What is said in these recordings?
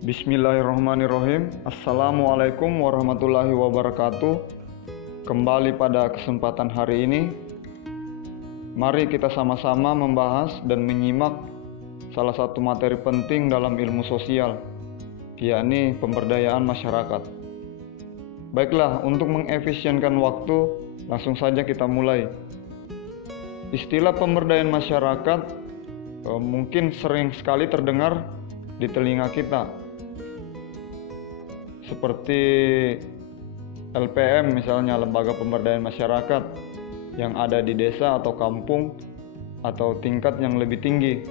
Bismillahirrahmanirrahim. Assalamualaikum warahmatullahi wabarakatuh. Kembali pada kesempatan hari ini, mari kita sama-sama membahas dan menyimak salah satu materi penting dalam ilmu sosial, yakni pemberdayaan masyarakat. Baiklah, untuk mengefisienkan waktu, langsung saja kita mulai. Istilah pemberdayaan masyarakat mungkin sering sekali terdengar di telinga kita, seperti LPM misalnya, Lembaga Pemberdayaan Masyarakat, yang ada di desa atau kampung atau tingkat yang lebih tinggi.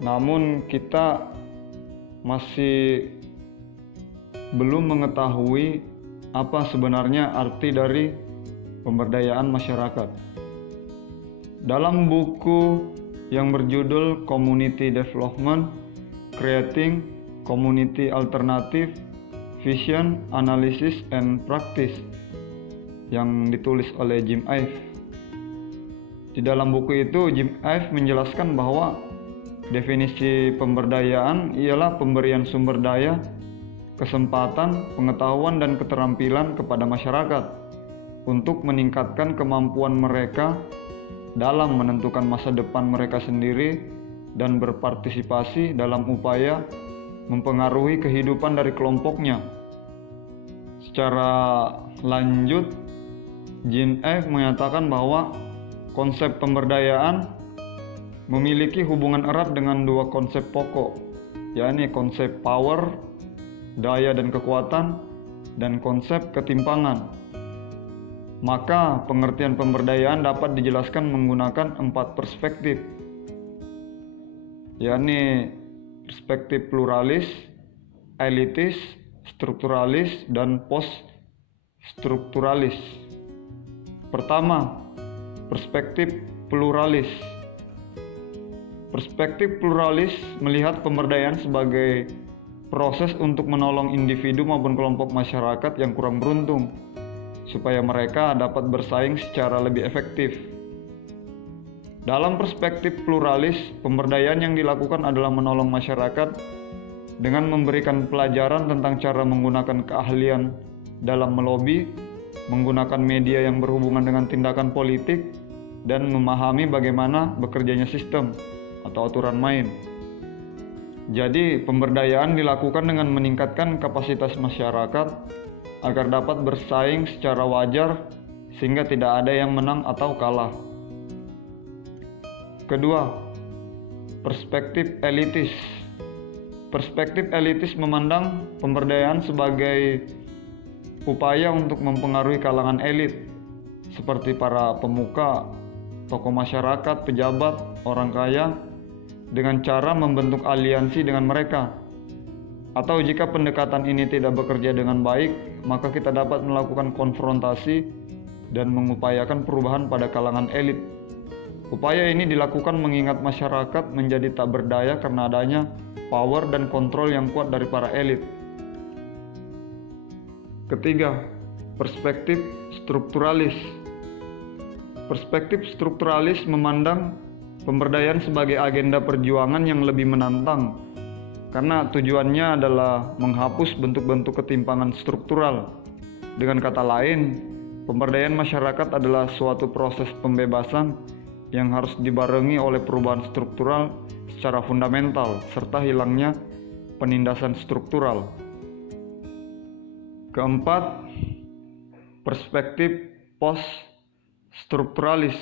Namun kita masih belum mengetahui apa sebenarnya arti dari pemberdayaan masyarakat. Dalam buku yang berjudul Community Development, Creating Community Alternative, Vision, Analysis, and Practice yang ditulis oleh Jim Ive. Di dalam buku itu, Jim Ive menjelaskan bahwa definisi pemberdayaan ialah pemberian sumber daya, kesempatan, pengetahuan, dan keterampilan kepada masyarakat untuk meningkatkan kemampuan mereka dalam menentukan masa depan mereka sendiri dan berpartisipasi dalam upaya mempengaruhi kehidupan dari kelompoknya. Secara lanjut, Jim Ive menyatakan bahwa konsep pemberdayaan memiliki hubungan erat dengan dua konsep pokok, yakni konsep power, daya dan kekuatan, dan konsep ketimpangan. Maka pengertian pemberdayaan dapat dijelaskan menggunakan 4 perspektif, yakni perspektif pluralis, elitis, strukturalis, dan post-strukturalis. Pertama, perspektif pluralis. Perspektif pluralis melihat pemberdayaan sebagai proses untuk menolong individu maupun kelompok masyarakat yang kurang beruntung, supaya mereka dapat bersaing secara lebih efektif. Dalam perspektif pluralis, pemberdayaan yang dilakukan adalah menolong masyarakat dengan memberikan pelajaran tentang cara menggunakan keahlian dalam melobi, menggunakan media yang berhubungan dengan tindakan politik, dan memahami bagaimana bekerjanya sistem atau aturan main. Jadi, pemberdayaan dilakukan dengan meningkatkan kapasitas masyarakat agar dapat bersaing secara wajar sehingga tidak ada yang menang atau kalah. Kedua, perspektif elitis. Perspektif elitis memandang pemberdayaan sebagai upaya untuk mempengaruhi kalangan elit, seperti para pemuka, tokoh masyarakat, pejabat, orang kaya, dengan cara membentuk aliansi dengan mereka. Atau jika pendekatan ini tidak bekerja dengan baik, maka kita dapat melakukan konfrontasi dan mengupayakan perubahan pada kalangan elit. Upaya ini dilakukan mengingat masyarakat menjadi tak berdaya karena adanya power dan kontrol yang kuat dari para elit. Ketiga, perspektif strukturalis. Perspektif strukturalis memandang pemberdayaan sebagai agenda perjuangan yang lebih menantang, karena tujuannya adalah menghapus bentuk-bentuk ketimpangan struktural. Dengan kata lain, pemberdayaan masyarakat adalah suatu proses pembebasan yang harus dibarengi oleh perubahan struktural secara fundamental serta hilangnya penindasan struktural. Keempat, perspektif post-strukturalis.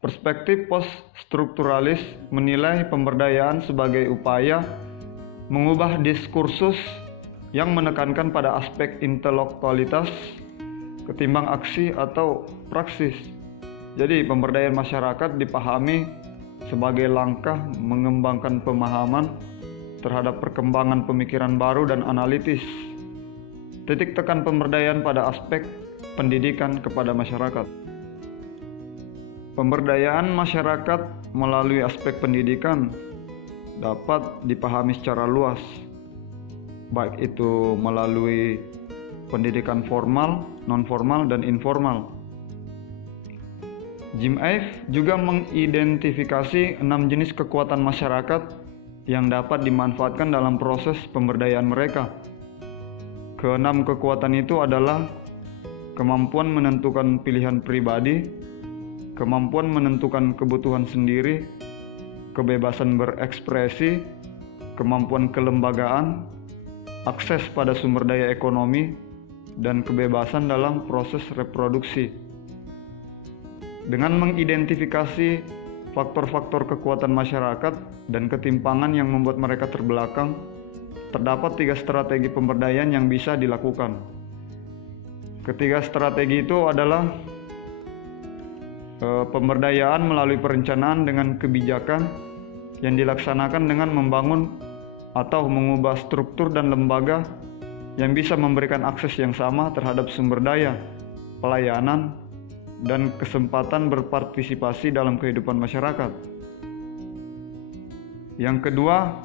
Perspektif post-strukturalis menilai pemberdayaan sebagai upaya mengubah diskursus yang menekankan pada aspek intelektualitas ketimbang aksi atau praksis. Jadi, pemberdayaan masyarakat dipahami sebagai langkah mengembangkan pemahaman terhadap perkembangan pemikiran baru dan analitis. Titik tekan pemberdayaan pada aspek pendidikan kepada masyarakat. Pemberdayaan masyarakat melalui aspek pendidikan dapat dipahami secara luas, baik itu melalui pendidikan formal, non-formal, dan informal. Jim Ive juga mengidentifikasi 6 jenis kekuatan masyarakat yang dapat dimanfaatkan dalam proses pemberdayaan mereka. Keenam kekuatan itu adalah kemampuan menentukan pilihan pribadi, kemampuan menentukan kebutuhan sendiri, kebebasan berekspresi, kemampuan kelembagaan, akses pada sumber daya ekonomi, dan kebebasan dalam proses reproduksi. Dengan mengidentifikasi faktor-faktor kekuatan masyarakat dan ketimpangan yang membuat mereka terbelakang, terdapat 3 strategi pemberdayaan yang bisa dilakukan. Ketiga strategi itu adalah pemberdayaan melalui perencanaan dengan kebijakan yang dilaksanakan dengan membangun atau mengubah struktur dan lembaga yang bisa memberikan akses yang sama terhadap sumber daya, pelayanan, dan kesempatan berpartisipasi dalam kehidupan masyarakat. Yang kedua,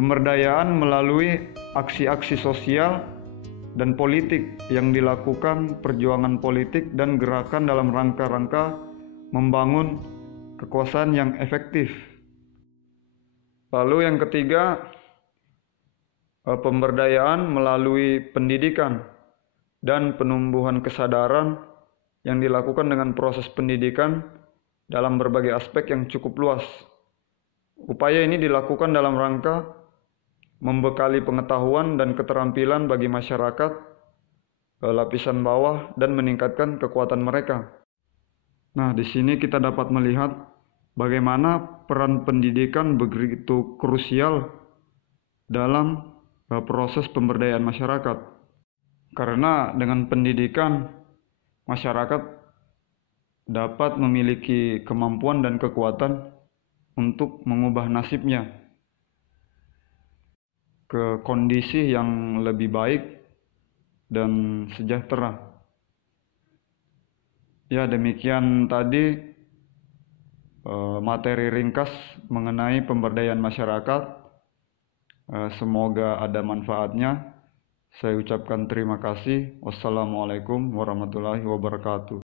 pemberdayaan melalui aksi-aksi sosial dan politik yang dilakukan perjuangan politik dan gerakan dalam rangka-rangka membangun kekuasaan yang efektif. Lalu yang ketiga, pemberdayaan melalui pendidikan dan penumbuhan kesadaran yang dilakukan dengan proses pendidikan dalam berbagai aspek yang cukup luas. Upaya ini dilakukan dalam rangka membekali pengetahuan dan keterampilan bagi masyarakat lapisan bawah dan meningkatkan kekuatan mereka. Nah, di sini kita dapat melihat bagaimana peran pendidikan begitu krusial dalam proses pemberdayaan masyarakat. Karena dengan pendidikan, masyarakat dapat memiliki kemampuan dan kekuatan untuk mengubah nasibnya ke kondisi yang lebih baik dan sejahtera. Ya, demikian tadi materi ringkas mengenai pemberdayaan masyarakat. Semoga ada manfaatnya. Saya ucapkan terima kasih. Wassalamualaikum warahmatullahi wabarakatuh.